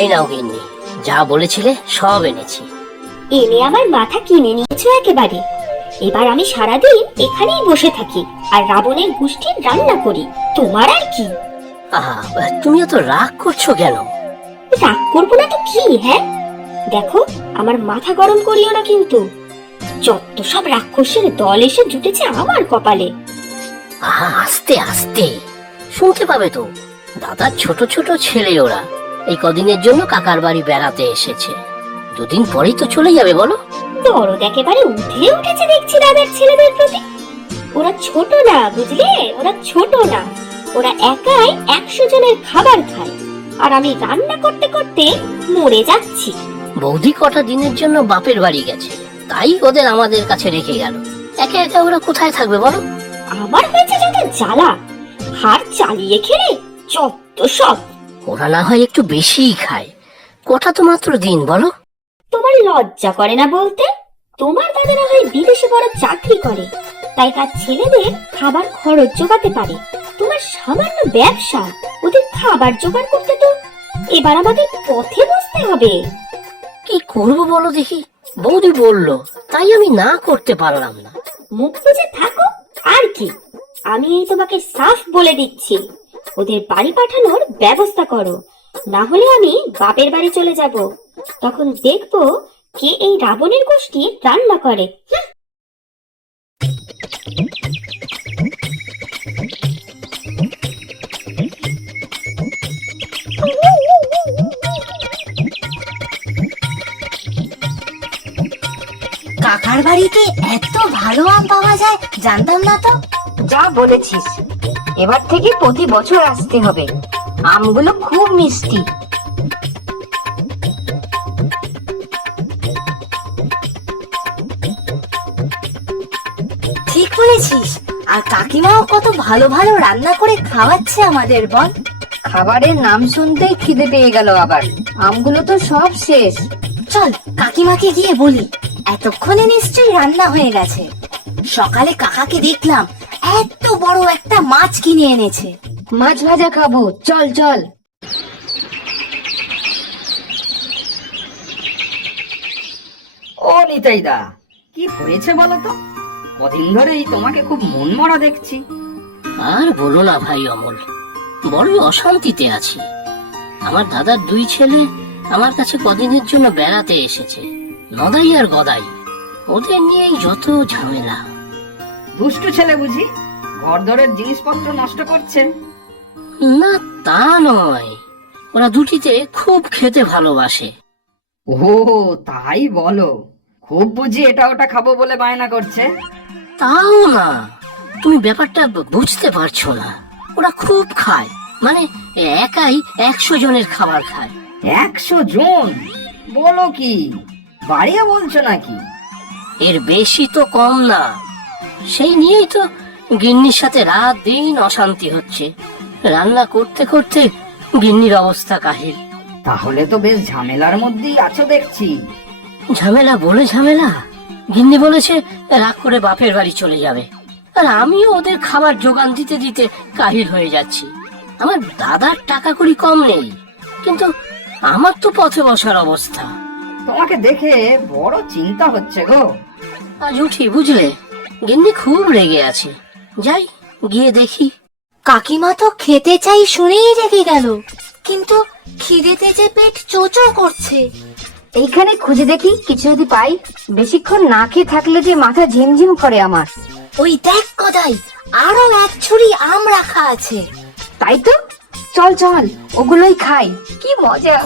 এই নাও গিন্নি, যা বলেছিলে সব এনেছি। এনে আমার মাথা কিনে নিয়েছো একেবারে। এবার আমি সারাদিন এখানেই বসে থাকি আর রাবণের গোষ্ঠীর রান্না করি। তোমার আর কি? আহা, তুমি এত রাগ করছো কেন? রাগ করবো না তো কি? হ্যাঁ, দেখো, আমার মাথা গরম করিও না কিন্তু। যত সব রাক্ষসের দল এসে জুটেছে আমার কপালে। আহা, আস্তে আস্তে, শুনতে পাবে তো। দাদার ছোট ছোট ছেলে ওরা এই কদিনের জন্য কাকার বাড়ি বেড়াতে এসেছে। দুদিন পরেই তো চলে যাবে বলো। দরদ একেবারে উঠে উঠেছে দেখছি দাদার ছেলেদের প্রতি। ওরা ছোট না, বুঝলে? ওরা ছোট না, ওরা একাই 100 জনের খাবার খায়, আর আমি রান্না করতে করতে মরে যাচ্ছি। বৌদি কটা দিনের জন্য বাপের বাড়ি গেছে, তাই ওদের আমাদের কাছে রেখে গেল। একা একা ওরা কোথায় থাকবে বলো? আমার হয়েছে যত জ্বালা, হাড় চালিয়ে খেলে যত সব। ওরা না হয় একটু বেশিই খায়, কটা তো মাত্র দিন বলো। তোমার লজ্জা করে না বলতে? তোমার দাদা না হয় বিদেশে বড় চাকরি করে, তাই তার ছেলেদের খাবার খরচ জোগাতে পারে। তোমার সামান্য ব্যবসা, ওদের খাবার জোগাড় করতে তো এবার আমাদের পথে বসতে হবে। কি করবো বলো দেখি? বৌদি বললো, তাই আমি না করতে পারলাম না। মুখ বুজে থাকো আর কি। আমি এই তোমাকে সাফ বলে দিচ্ছি, ওদের বাড়ি পাঠানোর ব্যবস্থা করো, না হলে আমি বাপের বাড়ি চলে যাব। তখন দেখবো কে এই রাবণের গোষ্ঠী রান্না করে। কাকার বাড়িতে এত ভালো আম পাওয়া যায় জানতাম না তো। যা বলেছিস, এবার থেকে প্রতি বছর আসতে হবে। আমগুলো খুব মিষ্টি। ঠিক বলেছিস, আর কাকিমাও কত ভালো ভালো রান্না করে খাওয়াচ্ছে আমাদের, বল। খাবারের নাম শুনতেই খিদে পেয়ে গেল আবার। আমগুলো তো সব শেষ। চল কাকিমাকে গিয়ে বলি, এতক্ষণে নিশ্চয়ই রান্না হয়ে গেছে। সকালে কাকাকে দেখলাম এত বড় একটা মাছ কিনে এনেছে। মাছ ভাজা খাবো, চল চল। ও নিতাইদা, কি হয়েছে বলো তো? কদিন ধরেই তোমাকে খুব মনমরা দেখছি। আর বলো না ভাই অমল, বড়ই অশান্তিতে আছি। আমার দাদার 2 ছেলে আমার কাছে কদিনের জন্য বেড়াতে এসেছে, নদাই আর গদাই। ওদের নিয়েই যত ঝামেলা। দুষ্টু ছেলে বুঝি ঘর দরের জিনিসপত্র নষ্ট করছে? না, তা নয়, ওরা দুটিতে খুব খেতে ভালোবাসে। ও তাই বলো? খুব বুঝি এটা ওটা খাবো বলে বায়না করছে? তাও না, তুমি ব্যাপারটা বুঝতে পারছো না। ওরা খুব খায়, মানে একাই 100 জনের খাবার খায়। 100 জন? বলো কি, বাড়িয়ে বলছো নাকি? এর বেশি তো কম না। সেই নিয়েই তো গিন্নির সাথে রাত দিন অশান্তি হচ্ছে। রান্না করতে করতে গিন্নির অবস্থা কাহিল। তাহলে তো বেশ ঝামেলার মধ্যেই আছো দেখছি। ঝামেলা বলে ঝামেলা। গিন্নি বলেছে রাগ করে বাপের বাড়ি চলে যাবে, আর আমিও ওদের খাবার জোগান দিতে দিতে কাহিল হয়ে যাচ্ছি। আমার দাদার টাকা কড়ি কম নেই, কিন্তু আমার তো পথে বসার অবস্থা। তোমাকে দেখে বড় চিন্তা হচ্ছে গো। আজ উঠি, বুঝলে, গিন্নি খুব রেগে আছে। যাই গিয়ে দেখি। কাকিমা তো খেতে চাই শুনেই রেগে গেল, কিন্তু খিদেতে যে পেট চোচো করছে। এইখানে খুঁজে দেখি কিছু যদি পাই। বেশিক্ষণ না খেয়ে থাকলে যে মাথা ঝিমঝিম করে আমার। ওই দেখ গদাই, আরো 1 ছুরি আম রাখা আছে। তাই তো, চল চল ওগুলোই খাই, কি মজা।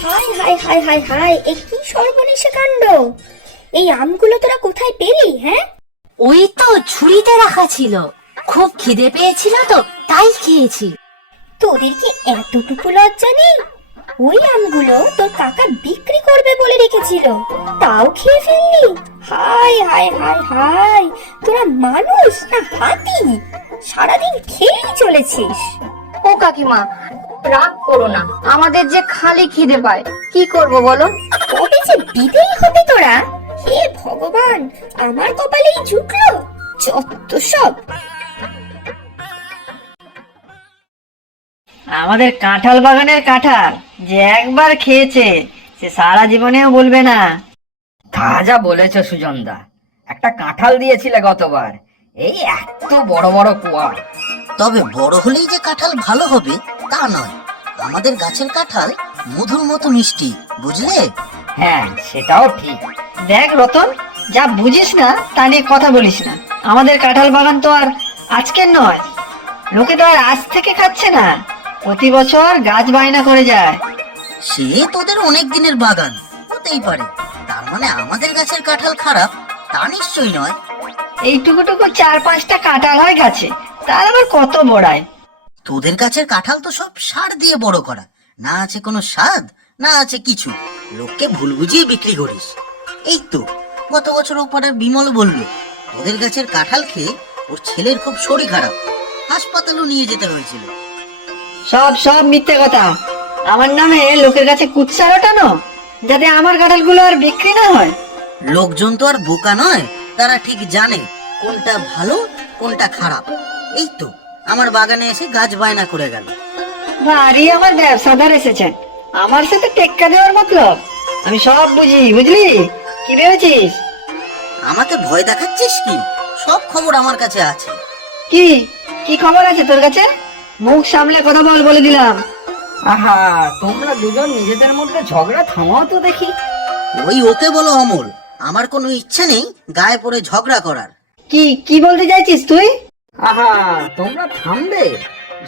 হাই হাই হাই হাই হাই, এ কি সর্বনেশে কাণ্ড! এই আমগুলো তোরা কোথায় পেলি? হ্যাঁ, ওই তো ঝুড়িতে রাখা ছিল, খুব খিদে পেয়েছিল তো তাই খেয়েছি। তোদের কি এতটুকু লজ্জা নেই? ওই আমগুলো তোর কাকা বিক্রি করবে বলে রেখেছিল, তাও খেয়ে ফেললি? হাই হাই হাই হাই, তোরা মানুষ না হাতি? সারাদিন খেয়েই চলেছিস। ও কাকিমা, রাগ করো না, আমাদের যে খালি খিদে পায়, কি করব বলো? কবে যে বিদেয় হবে তোরা? হে ভগবান, আমার কপালেই জুটলো যত সব। আমাদের কাঁঠাল বাগানের কাঁঠাল যে একবার খেয়েছে সে সারা জীবনেও বলবে না। তা যা বলেছ সুজনদা, একটা কাঁঠাল দিয়েছিলে গতবার, এই এত বড় বড় কুয়া। তবে বড় হলেই যে কাঁঠাল ভালো হবে তা নয়। আমাদের গাছের কাঁঠাল মধুর মতো মিষ্টি, বুঝলে? হ্যাঁ, সেটাও ঠিক। দেখ রতন, যা বুঝিস না তা নিয়ে কথা বলিস না। আমাদের কাঁঠাল বাগান তো আর আজকের নয়, লোকে তো আর আজ থেকে খাচ্ছে না, প্রতি বছর গাছ বায়না করে যায়। সে তোদের অনেক দিনের বাগান, হতেই পারে। তার মানে আমাদের গাছের কাঁঠাল খারাপ তা নিশ্চয়ই নয়। এইটুকুটুকু 4-5টা কাঁঠাল হয় গাছে, তার আবার কত বড়ায়। তোদের গাছের কাঁঠাল তো সব সার দিয়ে বড় করা, না আছে কোনো স্বাদ, না আছে কিছু। লোককে ভুল বুঝিয়ে বিক্রি করিস। এই তো গত বছর ও পাড়ার বিমল বলল তোদের গাছের কাঁঠাল খেয়ে ওর ছেলের খুব শরীর খারাপ, হাসপাতালও নিয়ে যেতে হয়েছিল। সব সব মিথ্যে কথা। আমার নামে লোকের কাছে কুৎসা রটানো, যাতে আমার কাঁঠালগুলো আর বিক্রি না হয়। লোকজন তো আর বোকা নয়, তারা ঠিক জানে কোনটা ভালো কোনটা খারাপ। এই তো আমার বাগানে এসে গাছ বায়না করে গেল। বাড়ি আমার ব্যবসাদার এসেছেন, আমার সাথে টেক্কা দেওয়ার মতলব। আমি সব বুঝি, বুঝলি? কি ভেবেছিস? আমাকে ভয় দেখাচ্ছিস কি? সব খবর আমার কাছে আছে। কি কি খবর আছে তোর কাছে? মুখ সামলে কথা বল, বলে দিলাম। আহা, তোমরা দুজন নিজেদের মধ্যে ঝগড়া থামাও তো দেখি। ওই ওকে বলো অমল, আমার কোনো ইচ্ছে নেই গায়ে পড়ে ঝগড়া করার। কি কি বলতে চাইছিস তুই? আহা, তোমরা থামবে?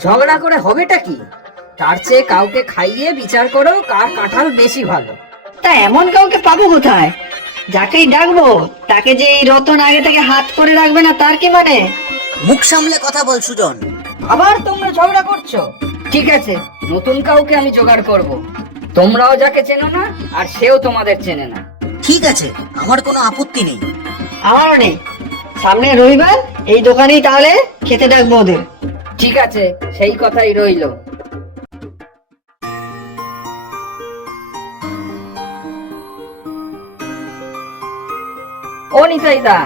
ঝগড়া করে হবেটা কি? তার চেয়ে কাউকে খাইয়ে বিচার করো কার কাঁঠাল বেশি ভালো। তা এমন কাউকে পাবো কোথায়? যাকেই ডাকবো তাকে যে এই রতন আগে থেকে হাত করে রাখবে না তার কি মানে? মুখ সামলে কথা বল সুজন। আবার তোমরা ঝগড়া করছো? ঠিক আছে, নতুন কাউকে আমি জোগাড় করব। তোমরাও যাকে চেনো না আর সেও তোমাদের চেনে না। ঠিক আছে, আমার কোনো আপত্তি নেই। আমারও নেই। সামনে রবিবার এই দোকানেই তাহলে খেতে ডাকবো ওদের। ঠিক আছে, সেই কথাই রইলো। ও নিতাইদা,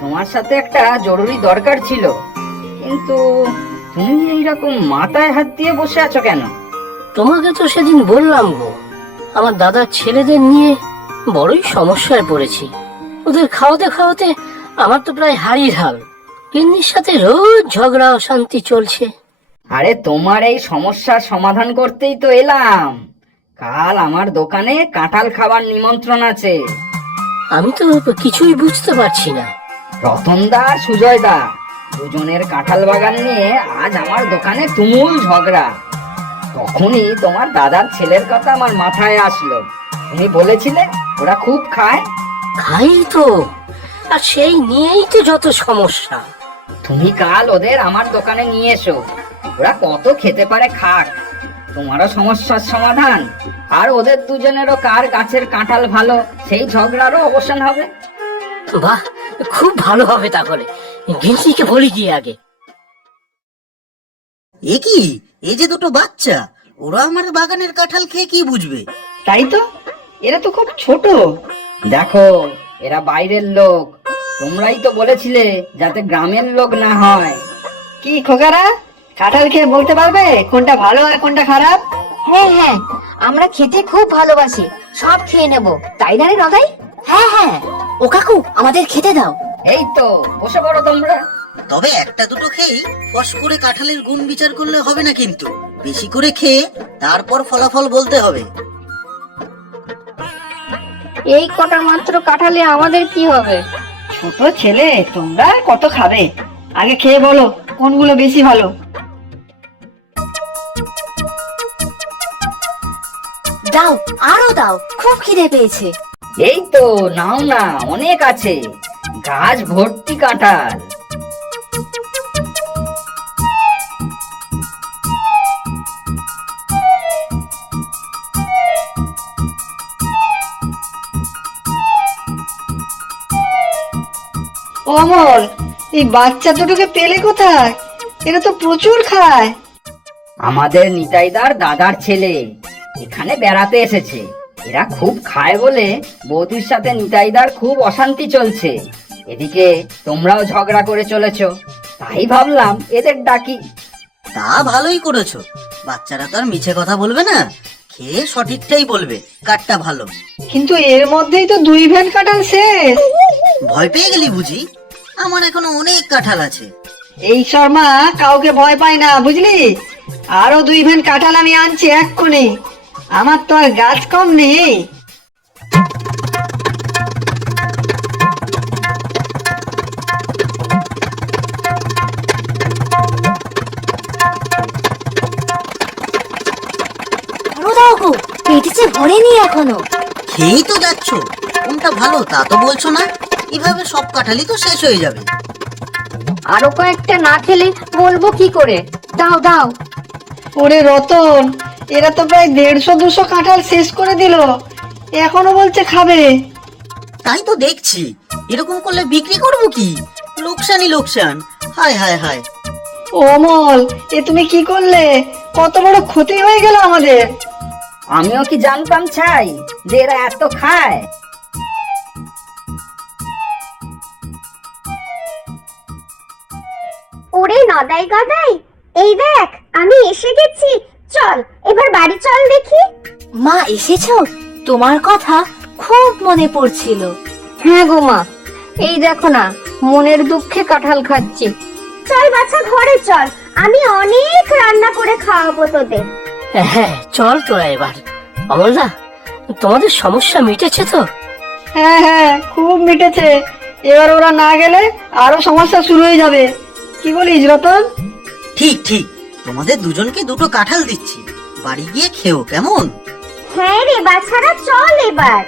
তোমার সাথে একটা জরুরি দরকার ছিল, কিন্তু তুমি এইরকম মাথায় হাত দিয়ে বসে আছো কেন? তোমাকে তো সেদিন বললাম গো, আমার দাদার ছেলেদের নিয়ে বড়ই সমস্যায় পড়েছি। ওদের খাওয়াতে খাওয়াতে আমার তো প্রায় হাড়ির হাল। গিন্নির সাথে রোজ ঝগড়া অশান্তি চলছে। আরে, তোমার এই সমস্যার সমাধান করতেই তো এলাম। কাল আমার দোকানে কাঁঠাল খাবার নিমন্ত্রণ আছে। আমি তো কিছুই বুঝতে পারছি না। রতনদা আর সুজয়দা দুজনের কাঁঠাল বাগান নিয়ে আজ আমার দোকানে তুমুল ঝগড়া। তখনই তোমার দাদার ছেলের কথা আমার মাথায় আসলো। তুমি বলেছিলে ওরা খুব খায়। খাই তো, আর সেই নিয়েই তো যত সমস্যা। তুমি কাল ওদের আমার দোকানে নিয়ে এসো, ওরা কত খেতে পারে খাক। তোমারও সমস্যার সমাধান, আর ওদের দুজনেরও কার গাছের কাঁঠাল ভালো সেই ঝগড়ারও অবসান হবে। বাহ, খুব ভালো হবে তাহলে। গিন্নিকে বলি গিয়ে আগে। এ কি, এই যে দুটো বাচ্চা, ওরা আমার বাগানের কাঁঠাল খেয়ে কি বুঝবে? তাই তো, এরা তো খুব ছোট। দেখো, এরা বাইরের লোক, তোমরাই তো বলেছিলে যাতে গ্রামের লোক না হয়। কি খোকারা, কাঁঠাল খেয়ে বলতে পারবে কোনটা ভালো আর কোনটা খারাপ? হ্যাঁ হ্যাঁ, আমরা খেতে খুব ভালোবাসি, সব খেয়ে নেব, তাই না রে নদাই? হ্যাঁ হ্যাঁ, ও কাকু আমাদের খেতে দাও। এই তো, বসে পড়ো তোমরা। তবে একটা দুটো খেয়েই ফস করে কাঁঠালের গুণ বিচার করলে হবে না, কিন্তু বেশি করে খেয়ে তারপর ফলাফল বলতে হবে। এই কটা মাত্র কাঁঠালে আমাদের কি হবে? ছোট ছেলে, তোমরা কত খাবে? আগে খেয়ে বলো কোনগুলো বেশি ভালো। দাও, আরো দাও, খুব খিদে পেয়েছে। এই তো, নাও না, অনেক আছে, গাছ ভর্তি কাঁঠাল। ও অমল, এই বাচ্চা দুটোকে পেলে কোথায়? এরা তো প্রচুর খায়। আমাদের নিতাইদার দাদার ছেলে এখানে বেড়াতে এসেছে। এরা খুব খায় বলে বৌদির সাথে নিতাইদার খুব অশান্তি চলছে। এদিকে তোমরাও ঝগড়া করে চলেছো, তাই ভাবলাম এদের ডাকি। তা ভালোই করেছো, বাচ্চারা তো আর মিছে কথা বলবে না, খেয়ে সঠিকটাই বলবে কাঠটা ভালো। কিন্তু এর মধ্যেই তো 2 ভ্যান কাঁঠাল শেষ। ভয় পেয়ে গেলি বুঝি? আমার এখনো অনেক কাঁঠাল আছে। এই শর্মা কাউকে ভয় পায় না, বুঝলি? আরো 2 ভ্যান কাঁঠাল আমি আনছি এক্ষুনি। আমার তো আর গাছ কম নেই। আরো দাও গো, পেটে যে ভরেনি এখনো। খেয়েই তো যাচ্ছ, কোনটা ভালো তা তো বলছো না। এভাবে সব কাঁঠালই তো শেষ হয়ে যাবে। আরো কয়েকটা না খেলে বলবো কি করে? দাও দাও। ওরে রতন, এরা তো প্রায় 150-200 কাঁঠাল শেষ করে দিল, এখনো বলছে খাবে। তাই তো দেখছি, এরকম করলে বিক্রি করবো কি? লোকসানই লোকসান। হায় হায় হায়। ও অমল, এ তুমি কি করলে? কত বড় ক্ষতি হয়ে গেল আমাদের। আমিও কি জানতাম ছাই যে এরা এত খায়? ওরে নদাই গদাই, এই দেখ আমি এসে গেছি। চল এবার বাড়ি চল দেখি। মা এসেছো? তোমার কথা খুব মনে পড়ছিল। হ্যাঁ গো মা, এই দেখো না, মনের দুঃখে কাঁঠাল খাচ্ছি। চল বাছা ঘরে চল, আমি অনেক রান্না করে খাওয়াবো তোদের। হ্যাঁ চল তোরা এবার। অমলদা, তোমাদের সমস্যা মিটেছে তো? হ্যাঁ হ্যাঁ, খুব মিটেছে। এবার ওরা না গেলে আরো সমস্যা শুরু হয়ে যাবে। কি বলিস রতন? ঠিক ঠিক, তোমাদের দুজনকে 2টো কাঁঠাল দিচ্ছি, বাড়ি গিয়ে খেও কেমন? হ্যাঁ রে বাছারা, চল এবার।